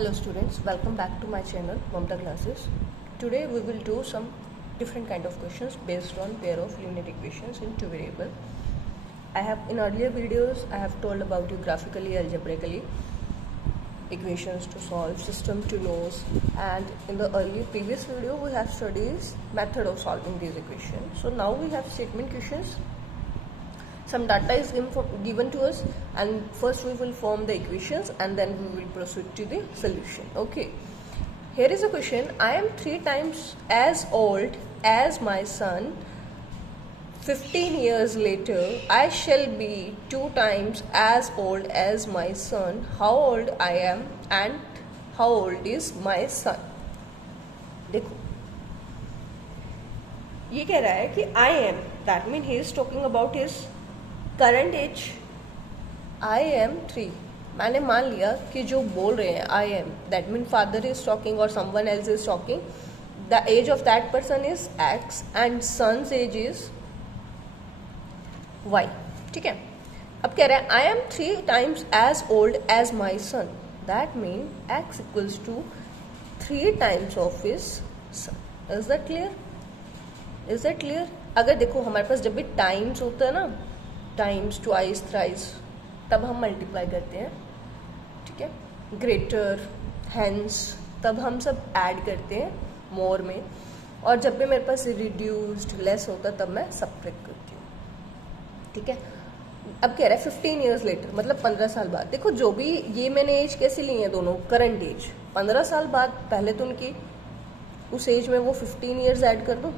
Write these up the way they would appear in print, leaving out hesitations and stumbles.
Hello students, welcome back to my channel Mamta Classes. Today we will do some different kind of questions based on pair of linear equations in two variable. I have in earlier videos I have told about you graphically, algebraically equations to solve, system to know, and in the previous video we have studied method of solving these equations. So now we have statement questions. Some data is given to us, and first we will form the equations and then we will proceed to the solution. Okay, here is a question. I am 3 times as old as my son. 15 years later I shall be 2 times as old as my son. How old I am and how old is my son? देखो ये कह रहा है कि I am, that means he is talking about his current age. I am 3. मैंने मान लिया कि जो बोल रहे हैं I am, that means father is talking or someone else is talking. The age of that person is X and son's age is Y. ठीक है, अब कह रहा है I am 3 times as old as my son. That means X equals to 3 times of his son. Is that clear? Is that clear? अगर देखो हमारे पास जब भी टाइम्स होता है ना, टाइम्स, ट्वाइस, थ्राइस, तब हम मल्टीप्लाई करते हैं. ठीक है, ग्रेटर, हेंस, तब हम सब ऐड करते हैं मोर में. और जब भी मेरे पास रिड्यूस्ड, लेस होता तब मैं सब्ट्रैक्ट करती हूँ. ठीक है, अब कह रहा है 15 ईयर्स लेटर, मतलब 15 साल बाद. देखो जो भी ये मैंने एज कैसे ली है दोनों, करंट एज. 15 साल बाद पहले तो उनकी उस एज में वो 15 ईयर्स ऐड कर दो.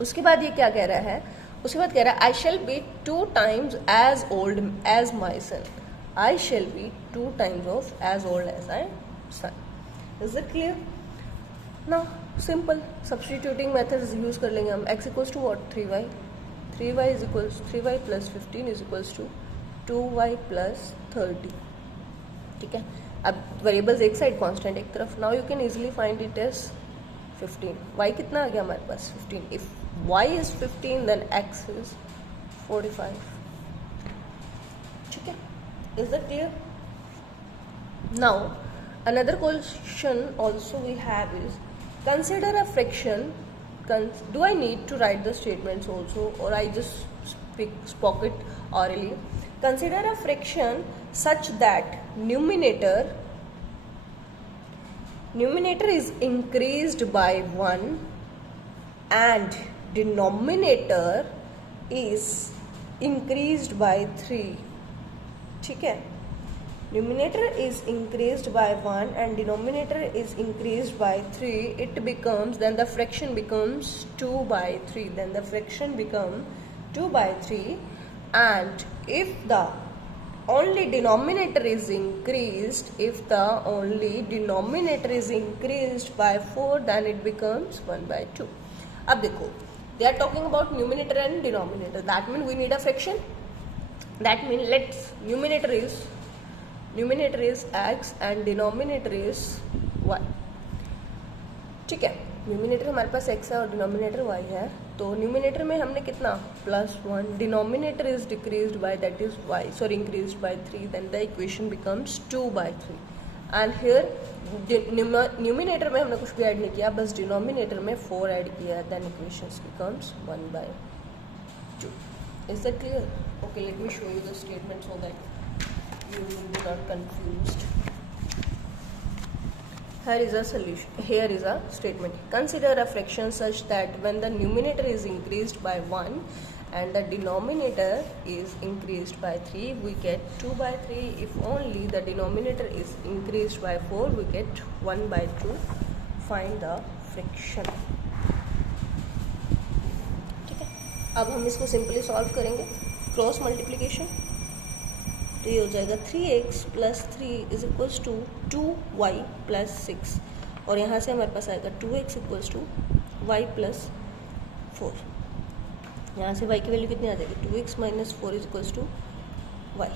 उसके बाद ये क्या कह रहा है, उसके बाद कह रहा है I shall be 2 times as old as my son. I shall be 2 times of as old as I son. Is it clear? ना सिंपल सब्स्टिट्यूटिंग मेथड्स यूज कर लेंगे हम. X equals to what, 3y. 3y is equals 3y plus 15 is equals to 2y plus 30. ठीक है, अब variables एक side, constant एक तरफ. Now you can easily find it as 15. y कितना आ गया हमारे पास, 15. If y is 15 then x is 45. ठीक है, is that clear? Now another question also we have is, consider a fraction. Do I need to write the statements also, or I just spoke it orally? Consider a fraction such that numerator is increased by 1 and denominator is increased by 3. ठीक है, numerator is increased by 1 and denominator is increased by 3. It becomes, then the fraction becomes 2 by 3. Then the fraction becomes 2 by 3. And if the only denominator is increased, by 4, then it becomes 1 by 2. अब देखो, they are talking about numerator and denominator. That means we need a fraction. That means let's numerator is x and denominator is y. ठीक है, numerator हमारे पास x है और denominator y है. तो numerator में हमने कितना, +1. Denominator is decreased by, that is y, sorry increased by 3. Then the equation becomes 2 by 3. And here numerator में हमने कुछ भी ऐड नहीं किया, बस डिनोमिनेटर में 4 ऐड किया. Then equation becomes 1 by 2. Is that clear? Okay, let me show you the statement so that you will be not confused. Here is a statement. Consider a fraction such that when the numerator is increased by 1 and the denominator is increased by 3, we get 2 by 3. If only the denominator is increased by 4, we get 1 by 2. Find the fraction. ठीक है, अब हम इसको simply solve करेंगे. Cross multiplication, तो ये हो जाएगा 3x plus 3 is equals to 2y plus 6. और यहाँ से हमारे पास आएगा 2x equals to y plus 4. यहाँ से y की वैल्यू कितनी आ जाएगी, 2x minus 4 is equals to y.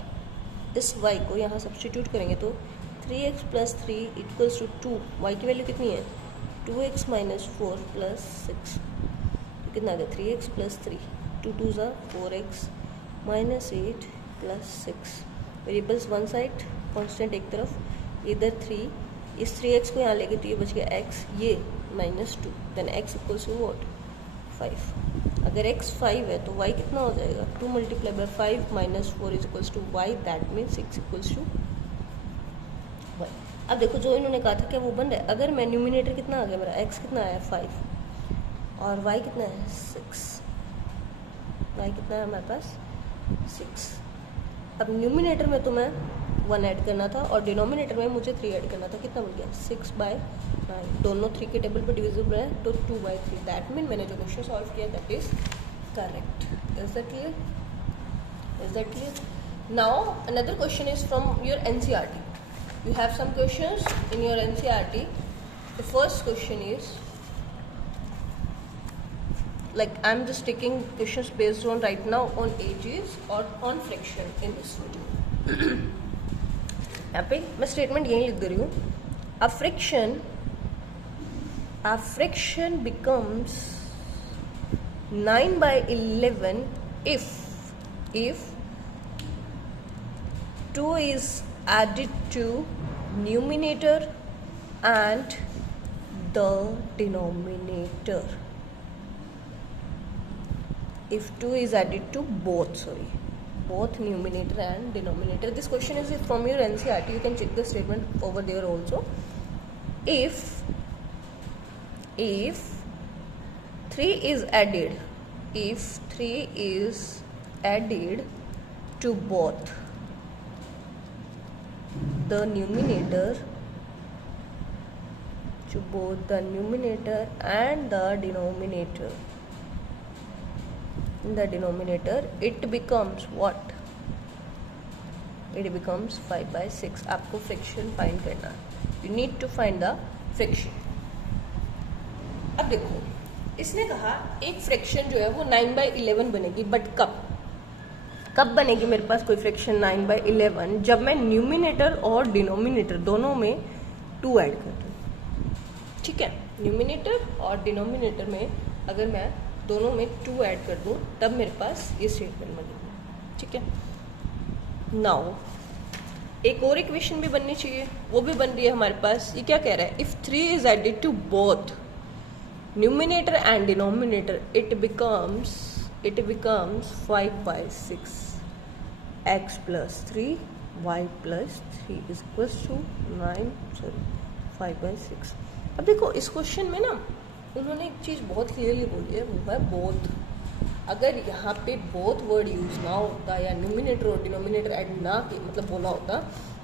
इस y को यहाँ सब्स्टिट्यूट करेंगे तो 3x plus 3 equals to 2. y की वैल्यू कितनी है, 2x माइनस 4 प्लस 6. तो कितना आ गया, 3x प्लस 3. 2 2 ज़ा 4x minus 8 plus 6. Variables one side, constant एक तरफ. इधर 3, इस 3x को यहाँ लेके तो ये बच गया x, ये -2, then x equals to what 5। अगर x 5 है तो y कितना हो जाएगा 2 multiply by 5 minus 4 is equals to y, that mean 6 equals to y। अब देखो जो इन्होंने कहा था क्या वो बन रहा है। अगर मैं न्यूमिनेटर कितना आ गया मेरा, x कितना आया 5 और y कितना है 6, y कितना है हमारे पास 6। अब न्यूमिनेटर में तो मैं 1 ऐड करना था और डिनोमिनेटर में मुझे 3 ऐड करना था, कितना बन गया 6/9, दोनों 3 के टेबल पर डिविजिबल है तो 2/3, दैट मीन मैंने जो क्वेश्चन सॉल्व किया that is correct. Is that clear? Is that clear? Now another question is from your NCERT. You have some questions in your NCERT. The first question is, like I'm just taking questions based on right now on ages or on friction in this video. यहाँ पे मैं statement यही लिख दे रही हूँ, a friction becomes 9/11 if 2 is added to numerator and the denominator. If 2 is added to both numerator and denominator. This question is from your NCERT. You can check the statement over there also. If 3 is added to both the numerator and the denominator, it becomes what? It becomes 5/6. आपको friction find करना है, you need to find the friction. अब देखो इसने कहा एक friction जो है वो 9/11 बनेगी, बट कब बनेगी मेरे पास कोई फ्रिक्शन 9/11? जब मैं न्यूमिनेटर और डिनोमिनेटर दोनों में 2 ऐड कर दूँ, ठीक है। न्यूमिनेटर और डिनोमिनेटर में अगर मैं दोनों में 2 ऐड कर दूँ तब मेरे पास ये स्टेटमेंट बनेगी, ठीक है। नाउ एक और इक्वेशन भी बननी चाहिए, वो भी बन रही है हमारे पास। ये क्या कह रहा है? If 3 is added to both numerator and denominator, it becomes 5/6 x plus 3 y plus 3 is equals to 5/6। अब देखो इस क्वेश्चन में ना उन्होंने एक चीज़ बहुत क्लियरली बोली है, वो है बोथ। अगर यहाँ पे बोथ वर्ड यूज ना होता या न्यूमिनेटर और डिनोमिनेटर ऐड ना के मतलब बोला होता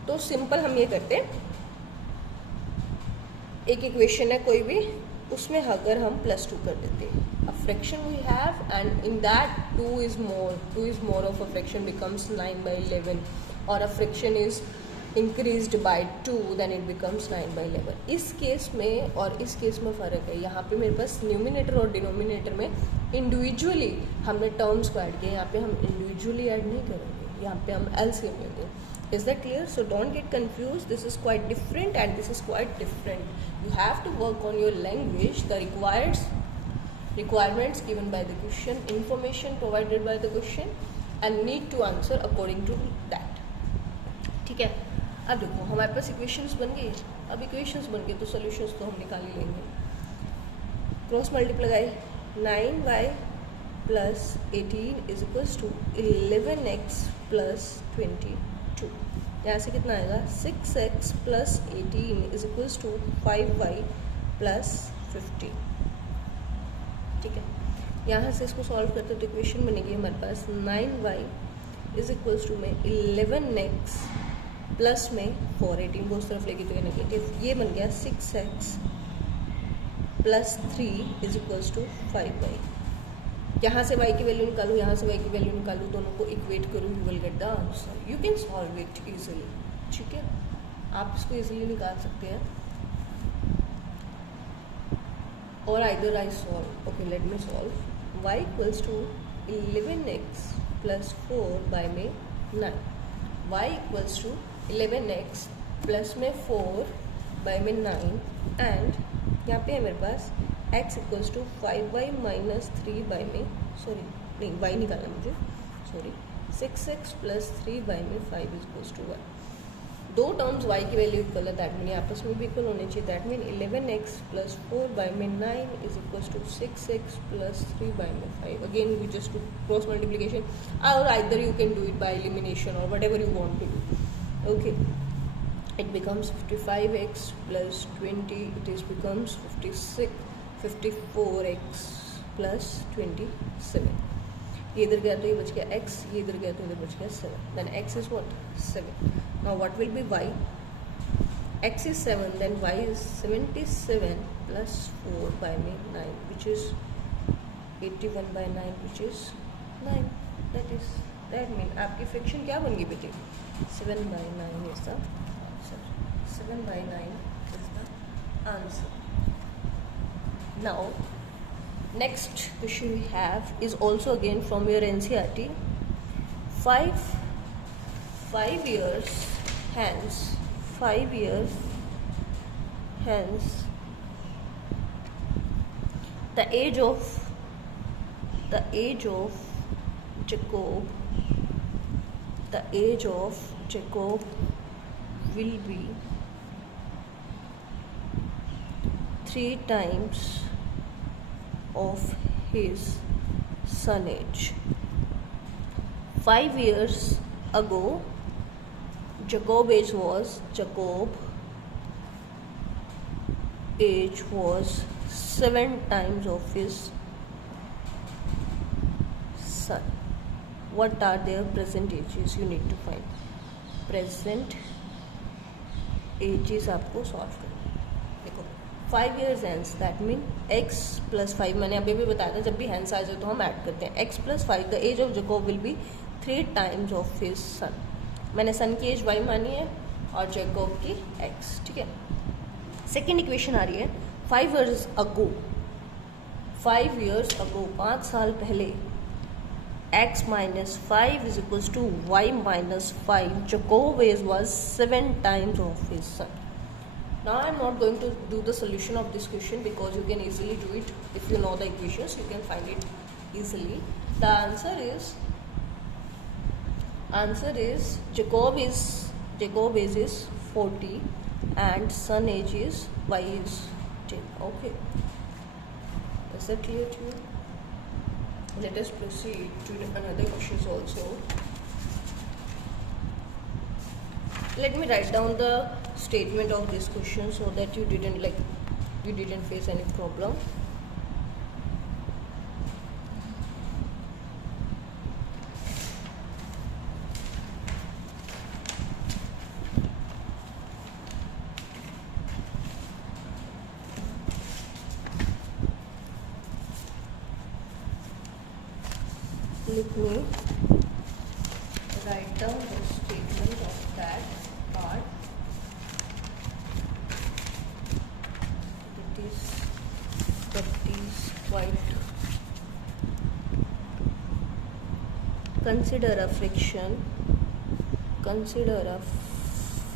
तो सिंपल हम ये करते, एक इक्वेशन है कोई भी, उसमें अगर हम +2 कर देते, a fraction we have and in that 2 is more of a fraction becomes 9/11, or a fraction is increased by 2 then it becomes 9/11। इस केस में और इस केस में फ़र्क है, यहाँ पे मेरे पास न्यूमिनेटर और डिनोमिनेटर में इंडिविजुअली हमने टर्म्स को ऐड किया, यहाँ पे हम इंडिविजुअली ऐड नहीं करेंगे, यहाँ पे हम LCM लेंगे। Is that clear? So don't get confused, this is quite different and this is quite different. You have to work on your language, the requirements given by the question, information provided by the question and need to answer according to that, ठीक है। अब देखो हमारे पास equations बन गई, अब equations बन गए तो सॉल्यूशंस तो हम निकाल ही लेंगे। Cross multiply 9y plus 18 is equals to 11x plus 22। यहाँ से कितना आएगा 6x plus 18 is equals to 5y plus 15, ठीक है। यहाँ से इसको सॉल्व करते तो इक्वेशन बनेगी हमारे पास 9y is equals to में 11x प्लस में 4, 18 को उस तरफ लेगी तो ये नेगेटिव, ये बन गया 6x plus 3 is equals to 5y। यहाँ से y की वैल्यू निकालूँ, यहाँ से y की वैल्यू निकालूँ, दोनों को इक्वेट करूँ, you will get the answer. You can solve it easily, ठीक है, आप इसको इजीली निकाल सकते हैं। और either I solve, okay let me solve. y equals to 11x plus 4 by में 9, y equals to 11x plus में 4 बाय में 9 एंड यहाँ पे है मेरे पास x equals to 5y minus 3 by में, सॉरी नहीं y निकालना मुझे, सॉरी 6x प्लस 3 बाई में 5 इक्वल्स टू 1। दो टर्म्स y की वैल्यू इक्वल है, दैट मीन आपस में भी इक्वल होने चाहिए. That mean 11x plus 4 by में 9 is equal to 6x plus 3 by में 5. Again we just do cross multiplication, और either you can do it by elimination और whatever you want to do. Okay, it becomes 55x plus 20, it is becomes 54x plus 27. ये इधर गया तो ये बच गया x, ये इधर गया तो इधर बच गया 7. then x is what? 7. now what will be y? x is 7, then y is 77 plus 4 by 9, which is 81 by 9, which is 9. that mean आपकी फ्रैक्शन क्या बन गई बेटे? 7 by 9 is the 7 by 9 is the answer. Now next question we have is also again from your NCERT. 5 years hence the age of Jacob will be 3 times of his son age. 5 years ago, Jacob age was 7 times of his son. What are their present ages? You need to find present ages. आपको solve करना. देखो 5 years hence, that mean x plus 5, मैंने अभी भी बताया था जब भी hence आ जाए तो हम ऐड करते हैं. x plus 5, the age of Jacob will be 3 times of his son. मैंने सन की एज y मानी है और Jacob की x. ठीक है. सेकेंड इक्वेशन आ रही है 5 years ago, 5 साल पहले, x minus 5 is equals to y minus 5. Jacob age was 7 times of his son. Now I am not going to do the solution of this question because you can easily do it. If you know the equations, you can find it easily. The answer is Jacob age is 40 and son age is y is 10. Okay, is that clear to you? Let us proceed to another questions also. Let me write down the statement of this question so that you didn't face any problem. Let me write down the statement of that part. That is quite. Consider a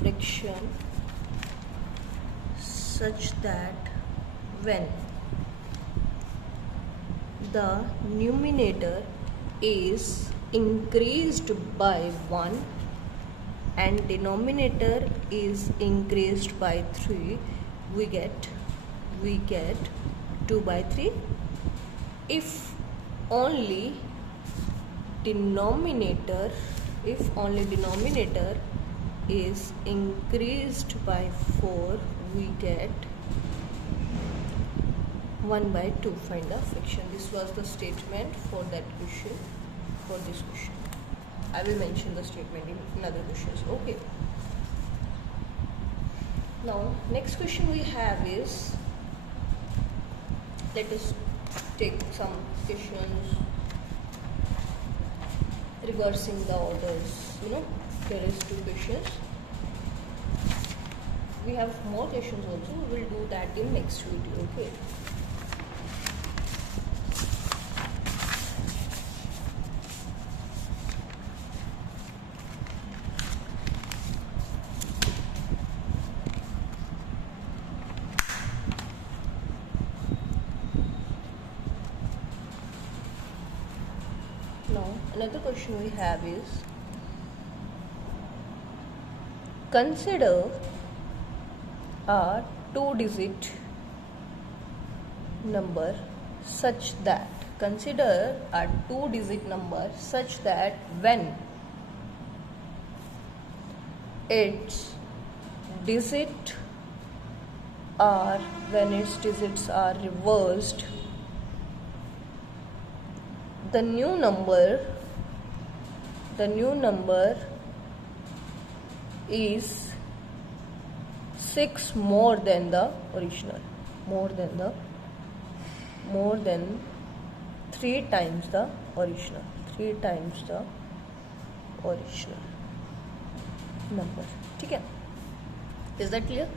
friction such that when the numerator is increased by 1 and denominator is increased by 3, we get 2 by 3. If only denominator is increased by 4, we get 1 by 2. Find the fraction. This was the statement for that question. For this question, I will mention the statement in other questions. Okay. Now next question we have is, let us take some questions reversing the orders. There is 2 questions. We have more questions also. We will do that in next video. Okay. Now another question we have is, consider a two-digit number such that when its digits are reversed, the new number is 6 more than the original, more than 3 times the original number. ठीक है? Is that clear?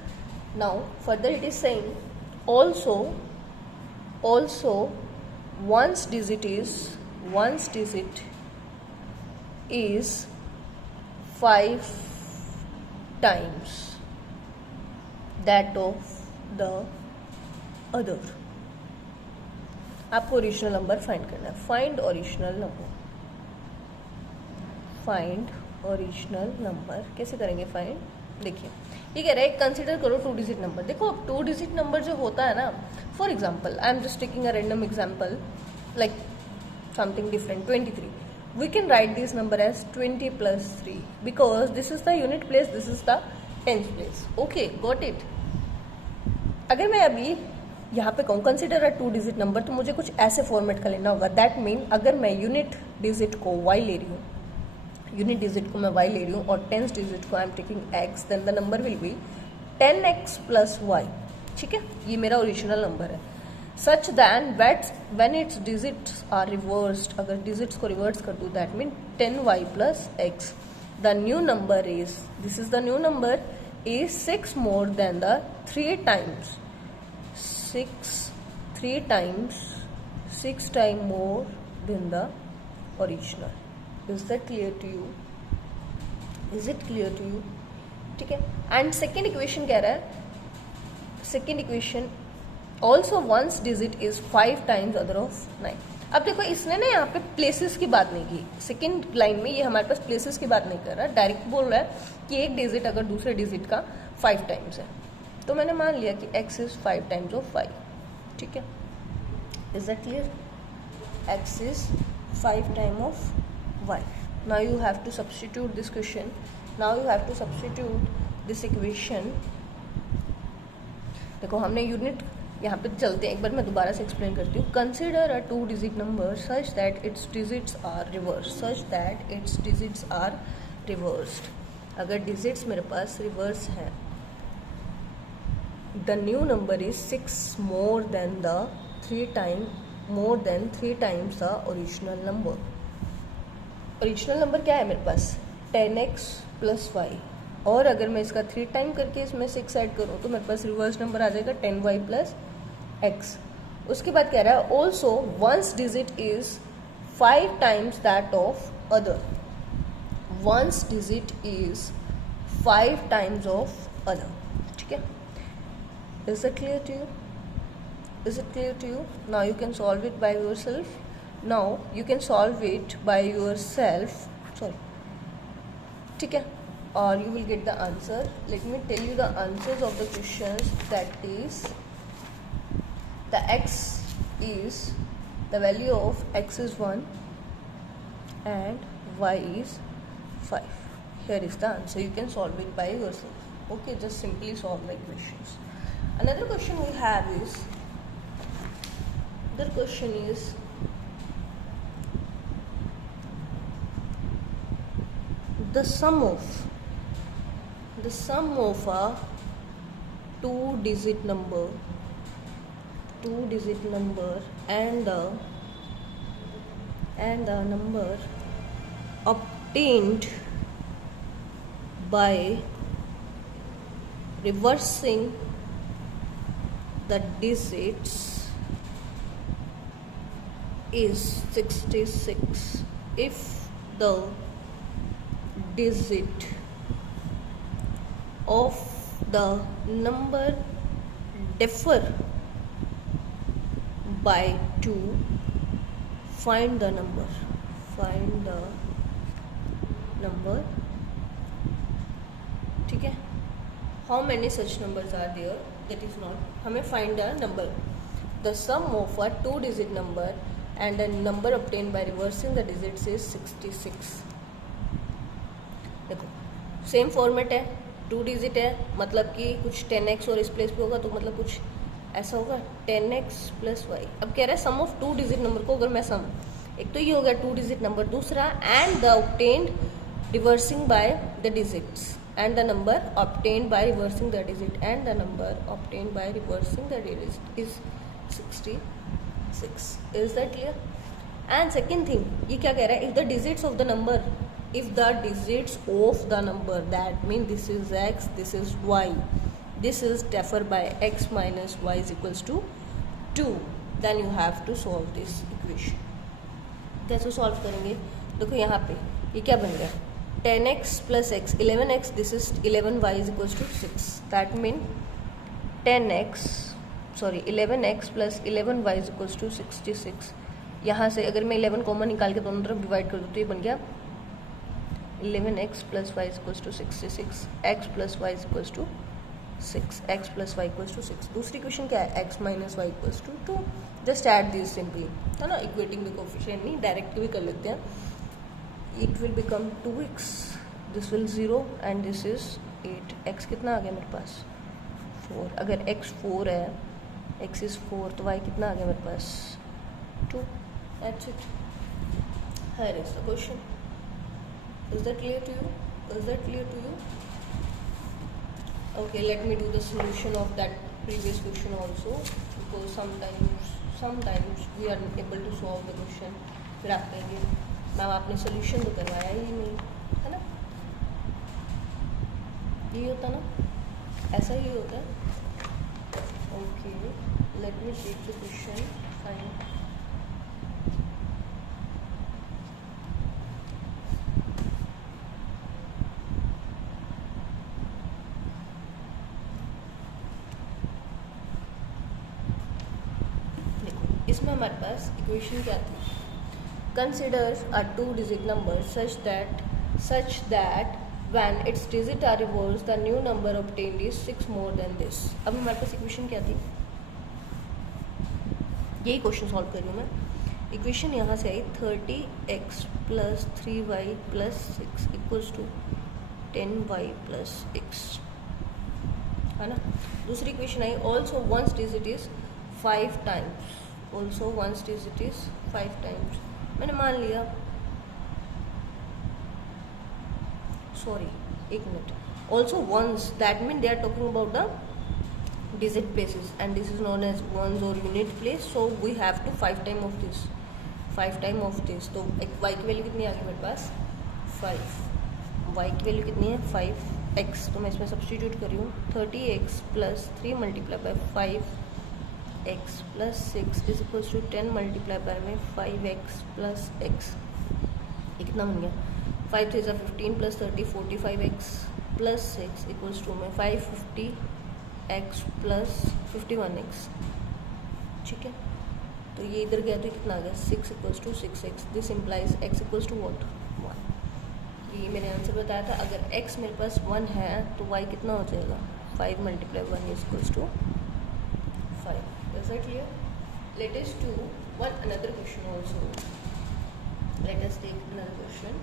Now further it is saying also one's digit is 5 times that of the other. आपको original number find करना है. Find original number कैसे करेंगे find? देखिए ये कह रहा है कंसिडर करो 2 डिजिट नंबर. देखो अब 2 डिजिट नंबर जो होता है ना, for example I am just taking a random example like something different, 23. We can write this number as 20 plus 3 because this is the unit place, this is the tenth place. Okay, got it. अगर मैं अभी यहाँ पे कहूँ consider a 2 digit number, तो मुझे कुछ ऐसे फॉर्मेट का लेना होगा. दैट मीन अगर मैं यूनिट डिजिट को y ले रही हूँ, और 10th डिजिट को I am taking x, then the number will be 10x plus y. ठीक है, ये मेरा ओरिजिनल नंबर है. Such than when its digits are reversed, अगर डिजिट्स को रिवर्स कर दूँ that mean 10y plus x, the new number is, this is the new number is 6 more than the 3 times more than the original. Is that clear to you? ठीक है. And second equation कह रहा है, second equation also once digit is 5 times other of 9. अब देखो इसने ना यहाँ पे प्लेसेस की बात नहीं की. सेकेंड लाइन में ये हमारे पास प्लेसेस की बात नहीं कर रहा, डायरेक्ट बोल रहा है कि एक डिजिट अगर दूसरे डिजिट का 5 times है, तो मैंने मान लिया कि x इज 5 times ऑफ 5. ठीक है, is that clear? x is 5 times of y. Now you have to substitute this question, now you have to substitute this equation. देखो हमने यूनिट यहाँ पे चलते हैं, एक बार मैं दोबारा से एक्सप्लेन करती हूँ. Consider a 2 digit number such that its digits are reversed. अगर डिजिट्स मेरे पास रिवर्स हैं, the new number is 6 more than 3 times the original number. Original number क्या है मेरे पास? 10x plus y. और अगर मैं इसका 3 टाइम करके इसमें 6 ऐड करूँ तो मेरे पास रिवर्स नंबर आ जाएगा 10y plus x. उसके बाद कह रहा है also once digit is 5 times that of other. Once digit is 5 times of other. ठीक है, is it clear to you? Now you can solve it by yourself. ठीक है, or you will get the answer. Let me tell you the answers of the questions. That is, the value of x is 1 and y is 5. Here is the answer. You can solve it by yourself. Okay, just simply solve the equations. Another question we have is, the sum of a two-digit number and the number obtained by reversing the digits is 66 if the digit of the number differ by 2. Find the number. ठीक है, how many such numbers are there, that is not, हमें find a number, the sum of a 2 digit number and a number obtain by reversing the digits is 66। देखो same format है, 2 digit है, मतलब कि कुछ 10x और इस place पे होगा तो मतलब कुछ ऐसा होगा 10x प्लस वाई। अब कह रहा है सम ऑफ 2 डिजिट नंबर को अगर मैं सम, एक तो ये हो गया 2 डिजिट नंबर, दूसरा and the obtained reversing by the digits and the number obtained by reversing the digit and the number obtained by reversing the digit is 66। Is that clear? And second thing ये क्या कह रहा है, if the digits of the number, if the digits of the number, that means this is x, this is y, this is differ by x minus y is equals to 2, then you have to solve this equation। कैसे solve करेंगे? देखो यहाँ पे ये क्या बन गया 10x plus x 11x, this is 11y is equals to 6, that mean 11x plus 11y is equals to 66। यहाँ से अगर मैं 11 कॉमन निकाल के दोनों तरफ डिवाइड कर दूँ तो ये बन गया 11x plus y is equals to 66, x plus y is equals to 6, x plus y equals to 6। दूसरी क्वेश्चन क्या है, x minus y equals to 2। Just add this simply, है ना, इक्वेटिंग द कोफिशिएंट नहीं, डायरेक्ट भी कर लेते हैं। It will become 2x, this will 0 and this is 8। x कितना आ गया मेरे पास 4, अगर x 4 है, x इज 4 तो y कितना आ गया मेरे पास 2। That's it, here is the question. Is that clear to you? Is that clear to you? Okay, let me do the solution of that previous question also, because sometimes we are able to solve the question। फिर आप कहेंगे ma'am आपने solution तो करवाया ही नहीं, है ना, यही होता ना, ऐसा ही होता है। Okay, let me take the question, fine. इसमें हमारे पास इक्वेशन क्या थी, consider a 2 digit number such that when its digit are reverse the new number obtained is 6 more than this. अब हमारे पास इक्वेशन क्या थी, यही क्वेश्चन सॉल्व कर रही हूँ मैं। इक्वेशन यहाँ से I 30x plus 3y plus 6 equals to 10y plus x, है ना। दूसरी equation I also once digit is 5 times, also once digit is 5 times, मैंने मान लिया, सॉरी एक minute, also once, that mean they are talking about the digit places and this is known as ones or unit place, so we have to 5 time of this, 5 time of this। तो एक y की value कितनी आ गई मेरे पास 5, y की value कितनी है 5x, तो मैं इसमें सब्सटीट्यूट कर रही हूँ 30x प्लस 3 multiply by 5 x plus 6 is equals to 10 multiply by में 5x प्लस x, ये कितना बन गया 5 3 15 plus 30 45x plus 6 equals to में 550x प्लस 51x। ठीक है, तो ये इधर गया तो कितना आ गया 6 equals to 6x, this implies x equals to what 1। ये मैंने आंसर बताया था, अगर x मेरे पास 1 है तो y कितना हो जाएगा 5 multiply 1 is equals to 5। Is that clear? Let us do another question also. Let us take another question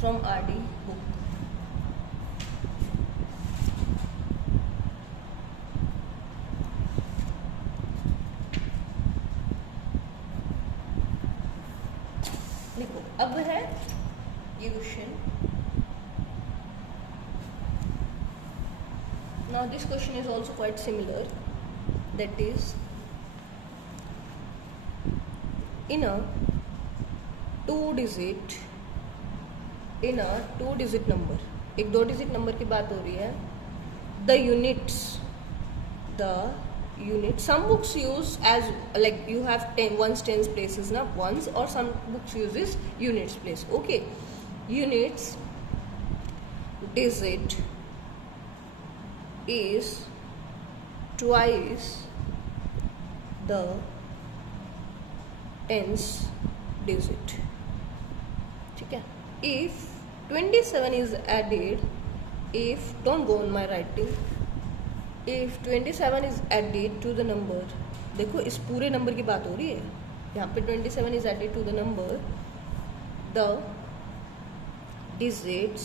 from RD book। देखो अब है ये question. Now this question is also quite similar, that is in a 2 digit number, एक 2 digit number की बात हो रही है, the units some books use as like you have 10 ones tens places na ones, or some books uses units place। okay, units digit is twice the tens digit। ठीक है, if 27 is added, if don't go on my writing, if 27 is added to the number, देखो इस पूरे number की बात हो रही है यहाँ पे, 27 is added to the number, the digits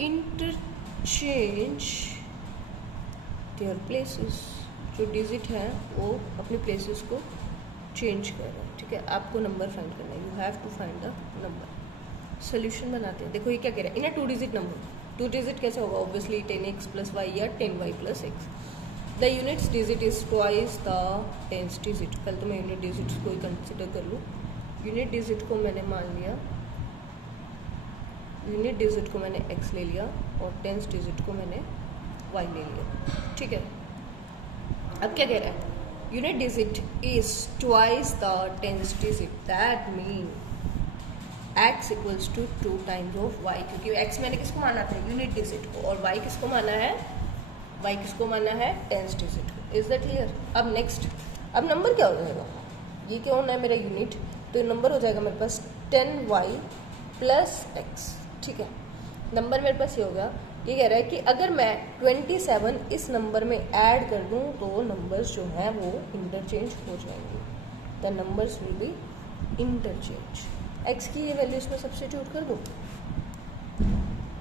interchange their places, जो डिजिट है वो अपने प्लेसेस को चेंज कर रहा है, ठीक है। आपको नंबर फाइंड करना है, you have to find the number. Solution बनाते हैं। देखो ये क्या कह रहा है, in a 2 digit number, 2 digit कैसे होगा, ऑब्वियसली 10x + y या 10y + x, the units digit is twice the tens digit. कल तो मैं यूनिट डिजिट को ही कंसिडर कर लूँ, यूनिट डिजिट को मैंने मान लिया, यूनिट डिजिट को मैंने x ले लिया और टेंस डिजिट को मैंने y ले लिया, ठीक है। अब क्या कह रहा है, unit digit is twice the tens digit, that mean x equals to 2 times of y, क्योंकि x मैंने किसको माना था, यूनिट डिजिट को, और y किसको माना है, y किसको माना है, टेंस डिजिट को। Is that clear. अब नेक्स्ट, अब नंबर क्या हो जाएगा, ये क्या होना है मेरा यूनिट, तो नंबर हो जाएगा मेरे पास 10y + x, ठीक है। नंबर मेरे पास ये हो गया। ये कह रहा है कि अगर मैं 27 इस नंबर में ऐड कर दूं तो नंबर्स जो हैं वो इंटरचेंज हो जाएंगे, the numbers will be interchange. x की ये वैल्यू इसमें सब्स्टिट्यूट कर दूं,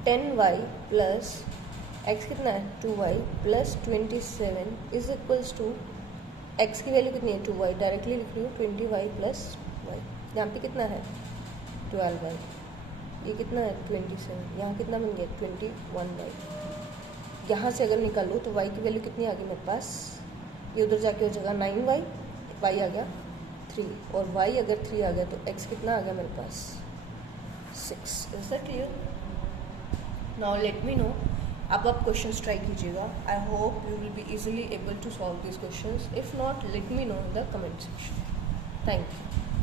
10y + x कितना है 2y + 27 is equals to, x की वैल्यू कितनी है 2y, डायरेक्टली लिख रही हूँ 20y + y, यहाँ पे कितना है 12y, ये कितना है 27, यहाँ कितना बन गया 21y। यहाँ से अगर निकालो तो y की वैल्यू कितनी आ गई मेरे पास, ये उधर जाके हो जाएगा 9y, y आ गया 3, और y अगर 3 आ गया तो x कितना आ गया मेरे पास 6। Is that clear. Now let me know, अब आप क्वेश्चंस ट्राई कीजिएगा, I hope you will be easily able to solve this questions, if not let me know in the comment section. Thank you.